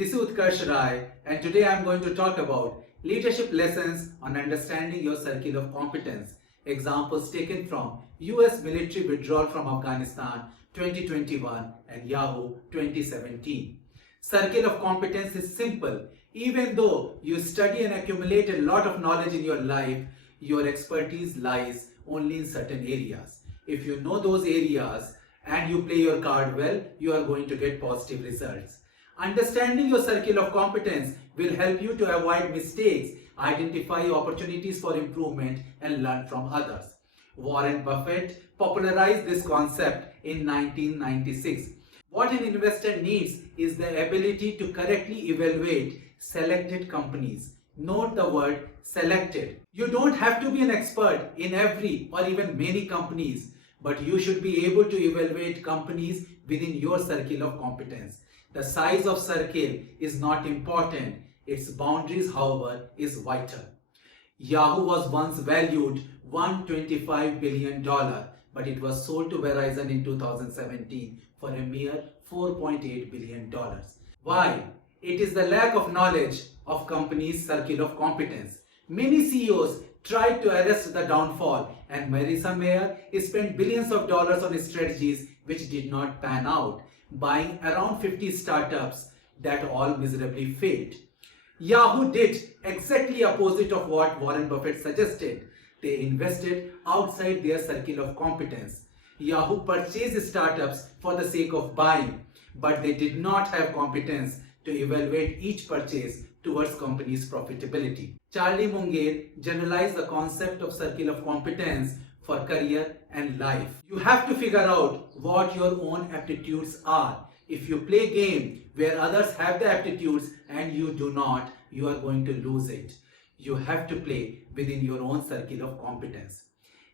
This is Utkarsh Rai, and today I am going to talk about leadership lessons on understanding your circle of competence. Examples taken from US military withdrawal from Afghanistan 2021 and Yahoo 2017. Circle of competence is simple. Even though you study and accumulate a lot of knowledge in your life, your expertise lies only in certain areas. If you know those areas and you play your card well, you are going to get positive results. Understanding your circle of competence will help you to avoid mistakes, identify opportunities for improvement, and learn from others. Warren Buffett popularized this concept in 1996. What an investor needs is the ability to correctly evaluate selected companies. Note the word selected. You don't have to be an expert in every or even many companies, but you should be able to evaluate companies within your circle of competence. The size of circle is not important. Its boundaries, however, is vital. Yahoo was once valued $125 billion, but it was sold to Verizon in 2017 for a mere $4.8 billion. Why? It is the lack of knowledge of companies' circle of competence. Many CEOs tried to arrest the downfall, and Marissa Mayer spent billions of dollars on strategies which did not pan out, buying around 50 startups that all miserably failed. Yahoo did exactly opposite of what Warren Buffett suggested. They invested outside their circle of competence. Yahoo purchased startups for the sake of buying, but they did not have competence to evaluate each purchase towards company's profitability. Charlie Munger generalized the concept of circle of competence for career and life. You have to figure out what your own aptitudes are. If you play a game where others have the aptitudes and you do not, you are going to lose it. You have to play within your own circle of competence.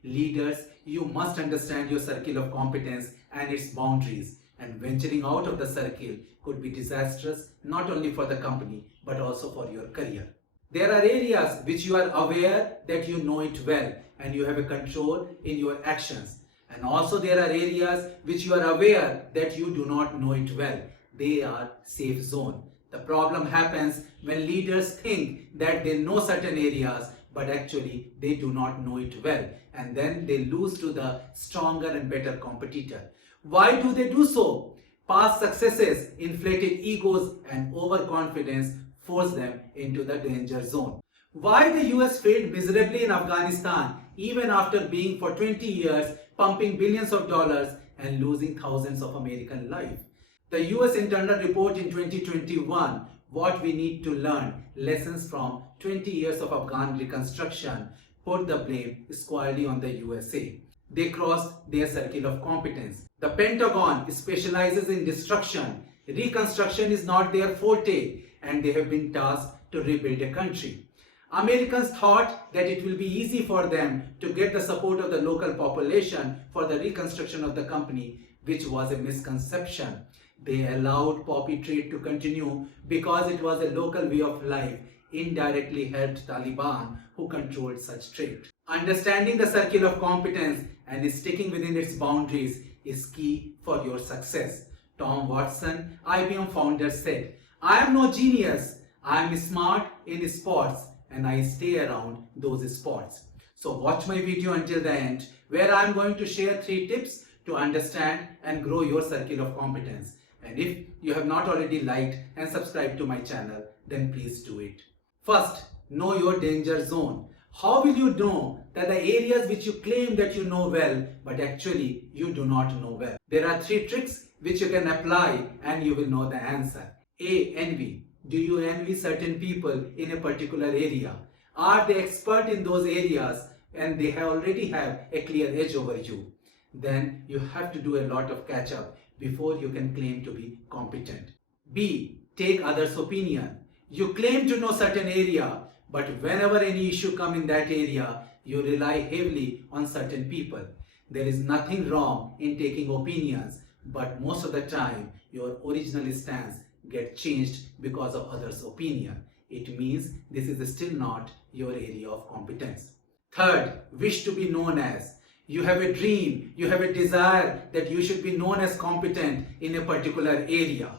Leaders, you must understand your circle of competence and its boundaries, and venturing out of the circle could be disastrous not only for the company but also for your career. There are areas which you are aware that you know it well and you have a control in your actions. And also there are areas which you are aware that you do not know it well. They are safe zone. The problem happens when leaders think that they know certain areas but actually they do not know it well, and then they lose to the stronger and better competitor. Why do they do so? Past successes, inflated egos, and overconfidence force them into the danger zone. Why the US failed miserably in Afghanistan even after being for 20 years pumping billions of dollars and losing thousands of American lives? The US internal report in 2021, What We Need to Learn, Lessons from 20 Years of Afghan Reconstruction, put the blame squarely on the USA. They crossed their circle of competence. The Pentagon specializes in destruction. Reconstruction is not their forte, and they have been tasked to rebuild a country. Americans thought that it will be easy for them to get the support of the local population for the reconstruction of the company, which was a misconception. They allowed poppy trade to continue because it was a local way of life, indirectly helped Taliban, who controlled such trade. Understanding the circle of competence and sticking within its boundaries is key for your success. Tom Watson, IBM founder, said, "I am no genius. I am smart in sports and I stay around those sports." So watch my video until the end, where I am going to share 3 tips to understand and grow your circle of competence. And if you have not already liked and subscribed to my channel, then please do it. First, know your danger zone. How will you know that the areas which you claim that you know well, but actually you do not know well? There are 3 tricks which you can apply and you will know the answer. A. Envy. Do you envy certain people in a particular area? Are they expert in those areas and they already have a clear edge over you? Then you have to do a lot of catch up before you can claim to be competent. B. Take others' opinion. You claim to know certain area, but whenever any issue comes in that area, you rely heavily on certain people. There is nothing wrong in taking opinions, but most of the time your original stance gets changed because of others' opinion. It means this is still not your area of competence. Third, wish to be known as. You have a dream, you have a desire that you should be known as competent in a particular area.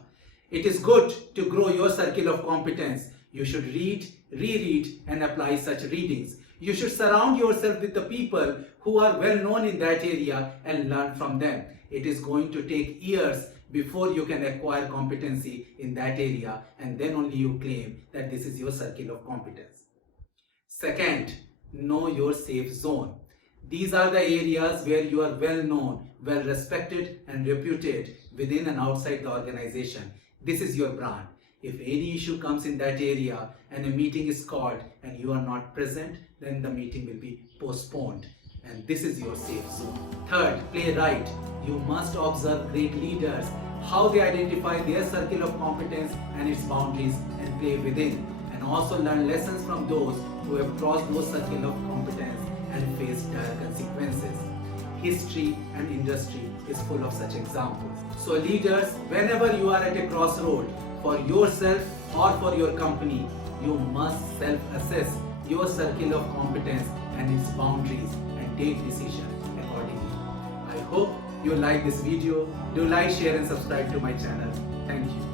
It is good to grow your circle of competence. You should read, reread, and apply such readings. You should surround yourself with the people who are well known in that area and learn from them. It is going to take years before you can acquire competency in that area, and then only you claim that this is your circle of competence. Second, know your safe zone. These are the areas where you are well known, well respected, and reputed within and outside the organization. This is your brand. If any issue comes in that area and a meeting is called and you are not present, then the meeting will be postponed. And this is your safe zone. Third, play right. You must observe great leaders, how they identify their circle of competence and its boundaries and play within. And also learn lessons from those who have crossed those circle of competence and faced dire consequences. History and industry is full of such examples. So leaders, whenever you are at a crossroad, for yourself or for your company, you must self-assess your circle of competence and its boundaries and take decision accordingly. I hope you like this video. Do like, share and subscribe to my channel. Thank you.